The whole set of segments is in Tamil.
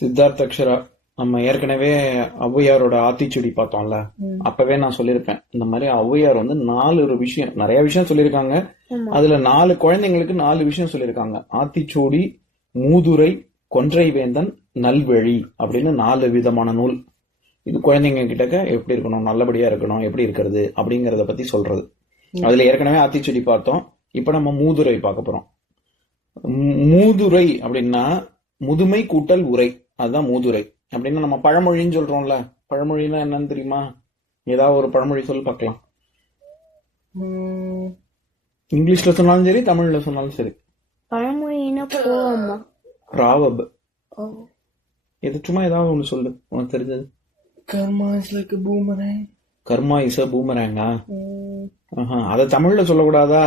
சித்தார்த்த அக்ஷரா நம்ம ஏற்கனவே ஔவையாரோட ஆத்திச்சூடி பார்த்தோம்ல, அப்பவே நான் சொல்லியிருப்பேன் இந்த மாதிரி ஔவையார் வந்து 4 விஷயம், நிறைய விஷயம் சொல்லியிருக்காங்க. அதுல 4 குழந்தைங்களுக்கு 4 விஷயம் சொல்லியிருக்காங்க. ஆத்திச்சூடி, மூதுரை, கொன்றை வேந்தன், நல்வழி அப்படின்னு 4 விதமான நூல். இது குழந்தைங்க கிட்டக்க எப்படி இருக்கணும், நல்லபடியா இருக்கணும், எப்படி இருக்கிறது அப்படிங்கறத பத்தி சொல்றது. அதுல ஏற்கனவே ஆத்திச்சூடி பார்த்தோம். இப்ப நம்ம மூதுரை பார்க்க போறோம். மூதுரை அப்படின்னா முதுமை கூட்டல் உரை, அதுதான் மூதுரை. அப்படின்னா நம்ம பழமொழின்னு சொல்றோம்ல, பழமொழின்னா என்னன்னு தெரியுமா? ஏதாவது ஒரு பழமொழி சொல்லி பார்க்கலாம். இங்கிலீஷ்ல சொன்னாலும் சரி, தமிழ்ல சொன்னாலும் சரி. பழமொழின்னா ப்ராவர்ப். இது சும்மா ஏதாவது ஒண்ணு சொல்லு உனக்கு தெரிஞ்சது. Karma is like a boomerang. Karma is a boomerang. அத தமிழ்ல சொல்லக்கூடாதா?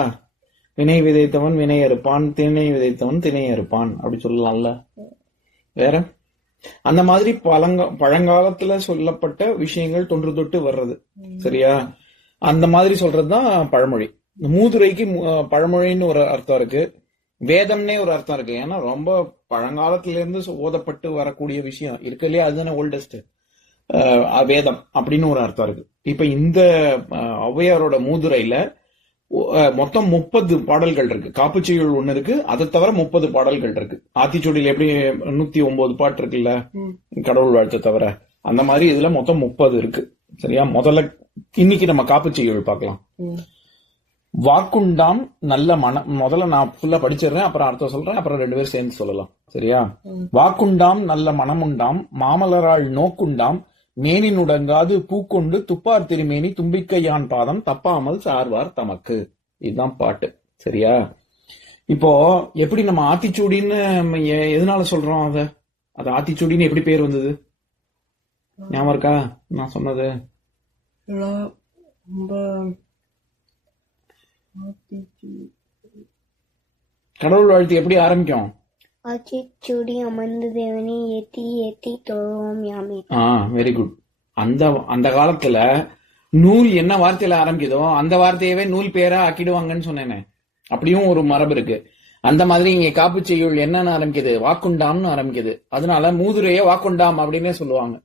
வினை விதைத்தவன் வினை அறுப்பான், திணை விதைத்தவன் திணை அறுப்பான் அப்படி சொல்லலாம்ல. வேற அந்த மாதிரி பழங்காலத்துல சொல்லப்பட்ட விஷயங்கள் தொன்று தொட்டு வர்றது. சரியா? அந்த மாதிரி சொல்றதுதான் பழமொழி. மூதுரைக்கு பழமொழின்னு ஒரு அர்த்தம் இருக்கு, வேதம்னே ஒரு அர்த்தம் இருக்கு. ஏன்னா ரொம்ப பழங்காலத்துல இருந்து ஓதப்பட்டு வரக்கூடிய விஷயம் இருக்கு இல்லையா, அதுதானே ஓல்டஸ்ட் வேதம் அப்படின்னு ஒரு அர்த்தம் இருக்கு. இப்ப இந்த ஔவையாரோட மூதுரையில மொத்தம் 30 பாடல்கள் இருக்கு. காப்புச்செய்யுள் ஒண்ணு இருக்கு, அதை தவிர 30 பாடல்கள் இருக்கு. ஆத்திச்சூடியில் எப்படி 109 பாட்டு இருக்குல்ல கடவுள் வாழ்த்து தவிர, அந்த மாதிரி இதுல மொத்தம் 30 இருக்கு. சரியா? முதல்ல இன்னைக்கு நம்ம காப்புச்செய்யுள் பார்க்கலாம். வாக்குண்டாம் நல்ல மனம். முதல்ல நான் ஃபுல்லா படிச்சிடுறேன், அப்புறம் அர்த்தம் சொல்றேன், அப்புறம் 2 பேரும் சேர்ந்து சொல்லலாம். சரியா? வாக்குண்டாம் நல்ல மனமுண்டாம், மாமலராள் நோக்குண்டாம், மேனினுடங்காது பூக்கொண்டு துப்பார் திருமேனி தும்பிக்கையான் பாதம் தப்பாமல் சார்வார் தமக்கு. இதுதான் பாட்டு. சரியா? இப்போ எப்படி நம்ம ஆத்திச்சூடின்னு எதனால சொல்றோம்? அது ஆத்திச்சூடின்னு எப்படி பேர் வந்தது ஞாபகம் இருக்கா நான் சொன்னது? கடவுள் வாழ்த்து எப்படி ஆரம்பிக்கும்? ஆத்திச்சூடி அமர்ந்து தேவனை ஏத்தி ஏத்தி தொழுவோம் யாமே. Very good. அந்த காலத்துல நூல் என்ன வார்த்தையில ஆரம்பிக்குதோ அந்த வார்த்தையவே நூல் பேரா ஆக்கிடுவாங்கன்னு சொன்னேனே, அப்படியும் ஒரு மரபு இருக்கு. அந்த மாதிரி இங்க காப்புச்செய்யுள் என்னன்னு ஆரம்பிக்குது? வாக்குண்டாம்னு ஆரம்பிக்குது. அதனால மூதுரைய வாக்குண்டாம் அப்படின்னே சொல்லுவாங்க.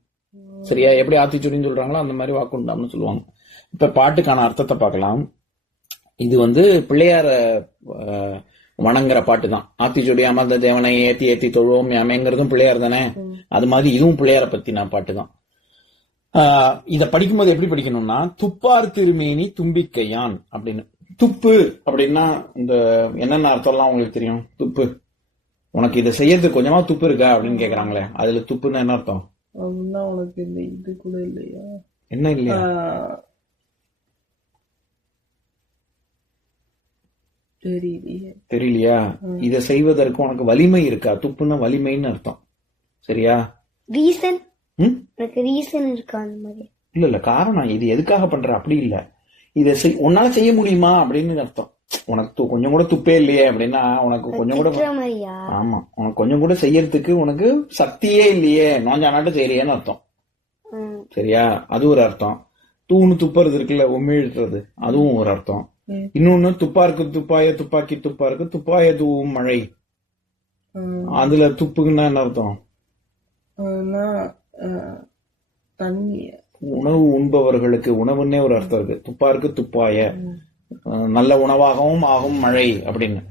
சரியா? எப்படி ஆத்திச்சூடின்னு சொல்றாங்களோ அந்த மாதிரி வாக்குண்டாம்னு சொல்லுவாங்க. இப்ப பாட்டுக்கான அர்த்தத்தை பார்க்கலாம். இது வந்து பிள்ளையார வணங்குற பாட்டு தான். ஆத்திச்சூடி அமர்ந்த தேவனை ஏத்தி ஏத்தி தொழுவோம் யாமேங்கிறதும் பிள்ளையார் தானே, அது மாதிரி இதுவும் பிள்ளையார பத்தின பாட்டு தான். இத படிக்கும்போது எப்படி படிக்கணும்னா, துப்பார் திருமேனி தும்பிக்கையான் அப்படின்னு. துப்பு அப்படின்னா இந்த என்னென்ன அர்த்தம்லாம் உங்களுக்கு தெரியும்? துப்பு, உனக்கு இதை செய்யறதுக்கு கொஞ்சமா துப்பு இருக்கா அப்படின்னு கேக்குறாங்களே, அதுல துப்புன்னு என்ன அர்த்தம்? உனக்கு இந்த இது கூட இல்லையா? என்ன இல்லையா? தெரியலையா? இத செய்வதற்கு உனக்கு வலிமை இருக்கா? துப்புன்னா வலிமைன்னு அர்த்தம். சரியா? ரீசன் ரீசன் இருக்கா? அந்த மாதிரி இல்ல காரணம். இது எதுக்காக பண்ற அப்படி இல்ல, இத உன்னால செய்ய முடியுமா அப்படின்னு அர்த்தம். உனக்கு கொஞ்சம் கூட துப்பே இல்லையே அப்படின்னா உனக்கு கொஞ்சம் கூட, ஆமா, உனக்கு கொஞ்சம் கூட செய்யறதுக்கு உனக்கு சக்தியே இல்லையே, நோஞ்சா நாட்டு செய்யறியேன்னு அர்த்தம். சரியா? அது ஒரு அர்த்தம். தூணு துப்புறது இருக்குல்ல, உமிழ்றது, அதுவும் ஒரு அர்த்தம். இன்னொன்னு துப்பாருக்கு துப்பாய துப்பாக்கி துப்பாருக்கு துப்பாய தூவும் மழை, அதுல துப்புக்குன்னா என்ன அர்த்தம்? உணவு உண்பவர்களுக்கு உணவுன்னே ஒரு அர்த்தம் இருக்கு. துப்பாருக்கு துப்பாய நல்ல உணவாகவும் ஆகும் மழை அப்படின்னு.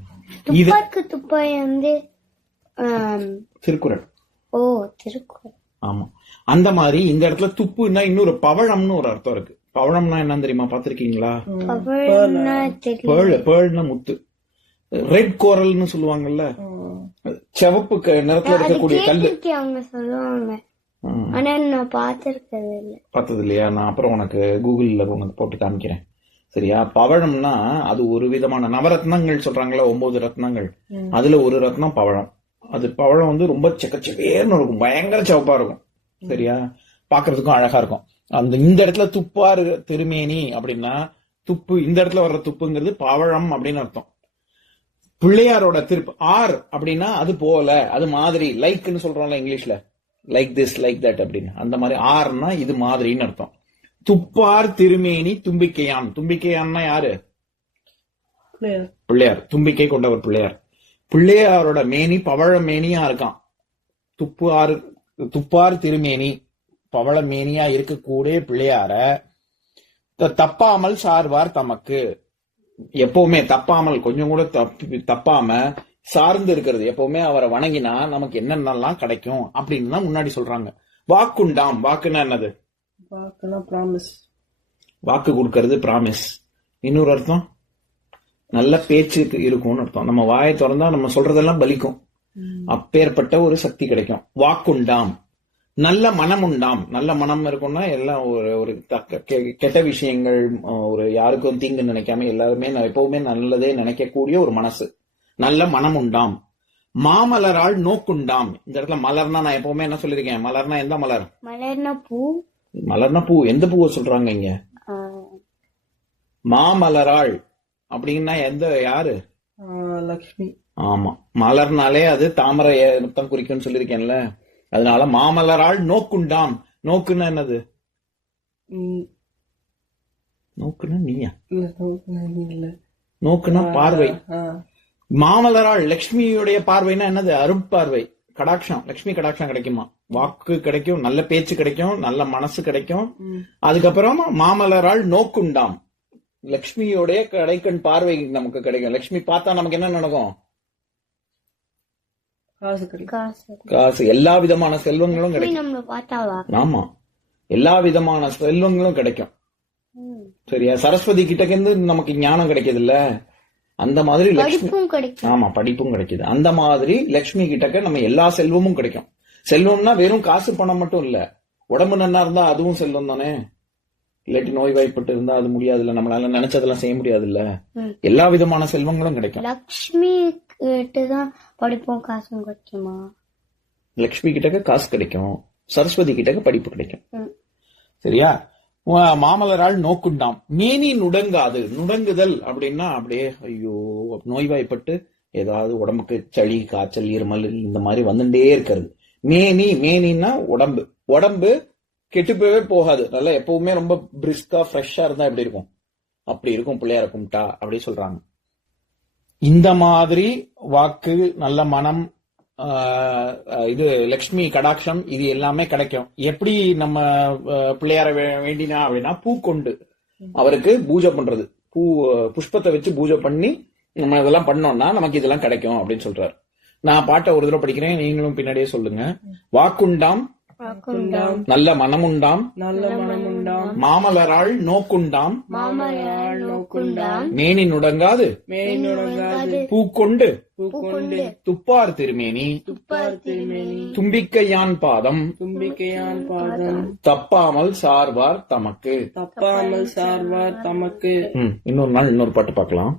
துப்பாக்கு துப்பாய வந்து திருக்குறள். ஓ, திருக்குறள். ஆமா. அந்த மாதிரி இந்த இடத்துல துப்புன்னா இன்னொரு பவழம்னு ஒரு அர்த்தம் இருக்கு. பவழம்னா என்ன தெரியுமா? பாத்திருக்கீங்களா? பேர்னா முத்து. ரெட் கோரல்னு சொல்லுவாங்கல்ல, சிவப்பு நிறத்துல இருக்கக்கூடிய கல்லு. அவங்க சொல்லுவாங்க, ஆனா நான் பார்த்தது இல்லையா? நான் அப்புறம் உனக்கு கூகுள்ல போட்டு காமிக்கிறேன். சரியா? பவழம்னா அது ஒரு விதமான நவரத்னங்கள் சொல்றாங்களா, 9 ரத்னங்கள், அதுல ஒரு ரத்னம் பவழம். அது பவழம் வந்து ரொம்ப செக்கச்சவேர்னு இருக்கும், பயங்கர சிவப்பா இருக்கும். சரியா? பாக்குறதுக்கும் அழகா இருக்கும். அந்த இந்த இடத்துல துப்பாரு திருமேனி அப்படின்னா துப்பு, இந்த இடத்துல வர்ற துப்புங்கிறது பவழம் அப்படின்னு அர்த்தம். பிள்ளையாரோட திருப்பு ஆர் அப்படின்னா அது போல, அது மாதிரி, லைக்னு சொல்றோம்ல இங்கிலீஷ்ல, லைக் திஸ் லைக் தட் அப்படின்னு. அந்த மாதிரி ஆர்னா இது மாதிரின்னு அர்த்தம். துப்பார் திருமேனி தும்பிக்கையான். தும்பிக்கையான்னா யாரு? பிள்ளையார். தும்பிக்கை கொண்டவர் பிள்ளையார். பிள்ளையாரோட மேனி பவழ மேனியா இருக்கான். துப்பு ஆறு துப்பார் திருமேனி பவள மேனியா இருக்கக்கூடிய பிள்ளையார தப்பாமல் சார்வார் தமக்கு. எப்பவுமே தப்பாமல், கொஞ்சம் கூட தப்பாம சார்ந்து இருக்கிறது. எப்பவுமே அவரை வணங்கினா நமக்கு என்னென்னலாம் கிடைக்கும் அப்படின்னு தான் முன்னாடி சொல்றாங்க. வாக்குண்டாம், வாக்குன்னா என்னது? வாக்குனா ப்ராமிஸ். வாக்கு கொடுக்கறது பிராமிஸ். இன்னொரு அர்த்தம் நல்ல பேச்சு இருக்கும்னு அர்த்தம். நம்ம வாயை திறந்தா நம்ம சொல்றதெல்லாம் பலிக்கும். அப்பேற்பட்ட ஒரு சக்தி கிடைக்கும். வாக்குண்டாம். நல்ல மனம் உண்டாம். நல்ல மனம் இருக்கும்னா எல்லாம் ஒரு கெட்ட விஷயங்கள், ஒரு யாருக்கும் தீங்கு நினைக்காம எல்லாருமே எப்பவுமே நல்லதே நினைக்கக்கூடிய ஒரு மனசு. நல்ல மனம் உண்டாம். மாமலரால் நோக்குண்டாம். இந்த இடத்துல மலர்னா நான் எப்பவுமே என்ன சொல்லிருக்கேன், மலர்னா எந்த மலர்? மலர்னா பூ. மலர்னா பூ. எந்த பூவை சொல்றாங்க இங்க? மாமலராள் அப்படின்னா யாரு? லக்ஷ்மி. ஆமா, மலர்னாலே அது தாமரை தான் குறிக்கும்னு சொல்லிருக்கேன்ல. அதனால மாமலரால் நோக்குண்டாம். நோக்குன்னா என்னது? நோக்குன்னா நீயா? நோக்குன்னா பார்வை. மாமலரால் லட்சுமியுடைய பார்வைனா என்னது? அருட்பார்வை, கடாட்சம். லட்சுமி கடாட்சம் கிடைக்குமா? வாக்கு கிடைக்கும், நல்ல பேச்சு கிடைக்கும், நல்ல மனசு கிடைக்கும். அதுக்கப்புறம் மாமலரால் நோக்குண்டாம், லட்சுமியோடைய கடைக்கண் பார்வை நமக்கு கிடைக்கும். லட்சுமி பார்த்தா நமக்கு என்ன நடக்கும்? காசு, எல்லா விதமான செல்வங்களும் கிடைக்கும். ஆமா, எல்லா விதமான செல்வங்களும் கிடைக்கும். சரியா? சரஸ்வதி கிட்ட இருந்து நமக்கு ஞானம் கிடைக்குது இல்ல, அந்த மாதிரி லட்சுமி. ஆமா, படிப்பும் கிடைக்குது. அந்த மாதிரி லட்சுமி கிட்டக்க நம்ம எல்லா செல்வமும் கிடைக்கும். செல்வம்னா வெறும் காசு பணம் மட்டும் இல்ல, உடம்பு நன்னா இருந்தா அதுவும் செல்வம் தானே. இல்லாட்டி நோய் வாய்ப்பட்டு இருந்தா அது முடியாது இல்ல, நம்மளால நினைச்சதெல்லாம் செய்ய முடியாது இல்ல. எல்லா விதமான செல்வங்களும் கிடைக்கும். லட்சுமி கிட்டதான் படிப்பும் காசும் கிடைக்குமா? லட்சுமி கிட்டக்க காசு கிடைக்கும், சரஸ்வதி கிட்டக்க படிப்பு கிடைக்கும். சரியா? மாமலரால் நோக்குண்டாம். மேனி நுடங்காது. நுடங்குதல் அப்படின்னா அப்படியே ஐயோ நோய்வாய்ப்பட்டு ஏதாவது உடம்புக்கு சளி காய்ச்சல் இருமல் இந்த மாதிரி வந்துட்டே இருக்கிறது. மேனின்னா உடம்பு. உடம்பு கெட்டு போவே போகாது, நல்லா எப்பவுமே ரொம்ப பிரிஸ்கா ஃப்ரெஷ்ஷா இருந்தா எப்படி இருக்கும், அப்படி இருக்கும் பிள்ளையார கும்பிட்டா அப்படி சொல்றாங்க. இந்த மாதிரி வாக்கு, நல்ல மனம், இது லட்சுமி கடாட்சம், இது எல்லாமே கிடைக்கும். எப்படி நம்ம பிள்ளையார வேண்டினா அப்படின்னா பூ கொண்டு அவருக்கு பூஜை பண்றது, புஷ்பத்தை வச்சு பூஜை பண்ணி நம்ம இதெல்லாம் பண்ணோம்னா நமக்கு இதெல்லாம் கிடைக்கும் அப்படின்னு சொல்றாரு. நான் பாட்டை ஒரு தடவை படிக்கிறேன், நீங்களும் பின்னாடியே சொல்லுங்க. வாக்குண்டாம், நல்ல மனமுண்டாம், மாமலரால் நோக்குண்டாம், மேனி நுடங்காது, பூக்கொண்டு துப்பார் திருமேனி, தும்பிக்கையான் பாதம், தப்பாமல் சார்வார் தமக்கு. இன்னொரு நாள் இன்னொரு பாட்டு பார்க்கலாம்.